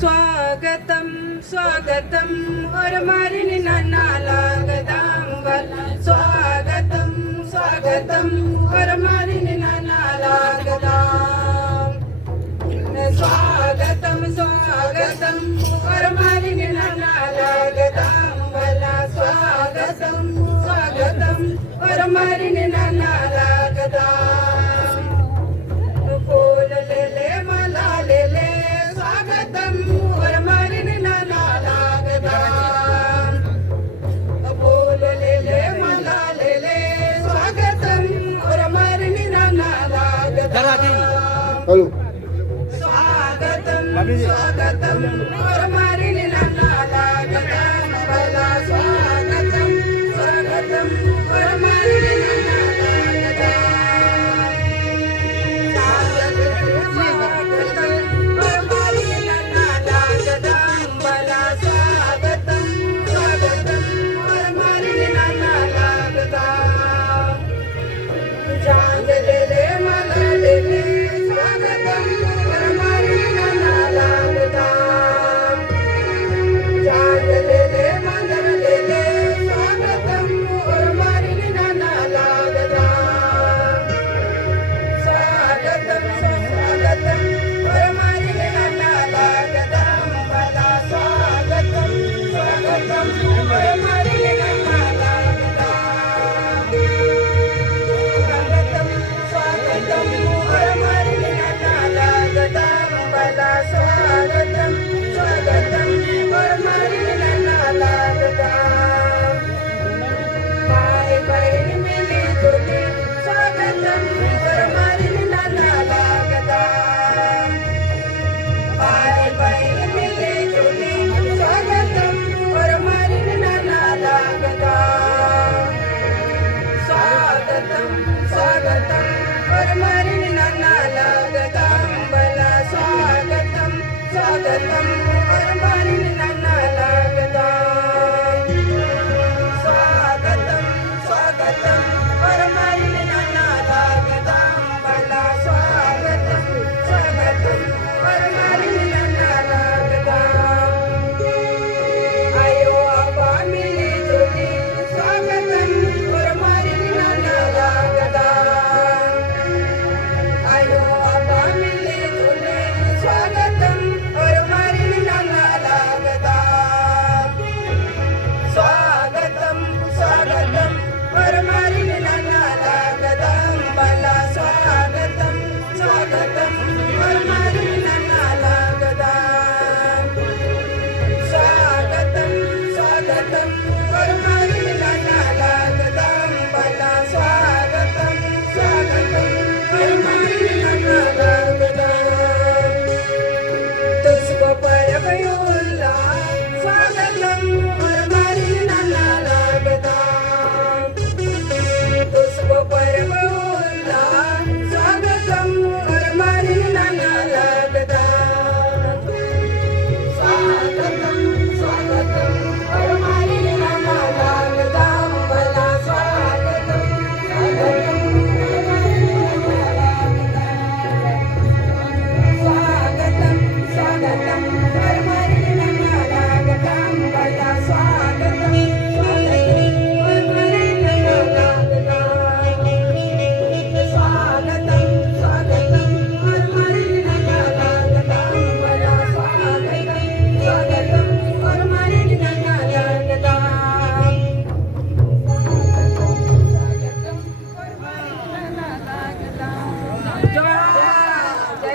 स्वागतम स्वागतम और मारिनी नाना लागदांबल स्वागतम स्वागतम और मारिनी नाना लागदाम स्वागतम स्वागतम और मारिनी नाना लागदांबल स्वागतम स्वागतम और मारिनी नाना लागदाम फूल ले ले मला ले ले स्वागतम और मारिनी नाना लागदाम फूल ले ले मला ले ले स्वागतम और मारिनी नाना लागदाम स्वागतम स्वागतम और मारिनी नाना लागदाम भला स्वागतम स्वागतम और मारिनी नाना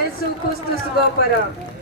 Yesus Kristus Gopara.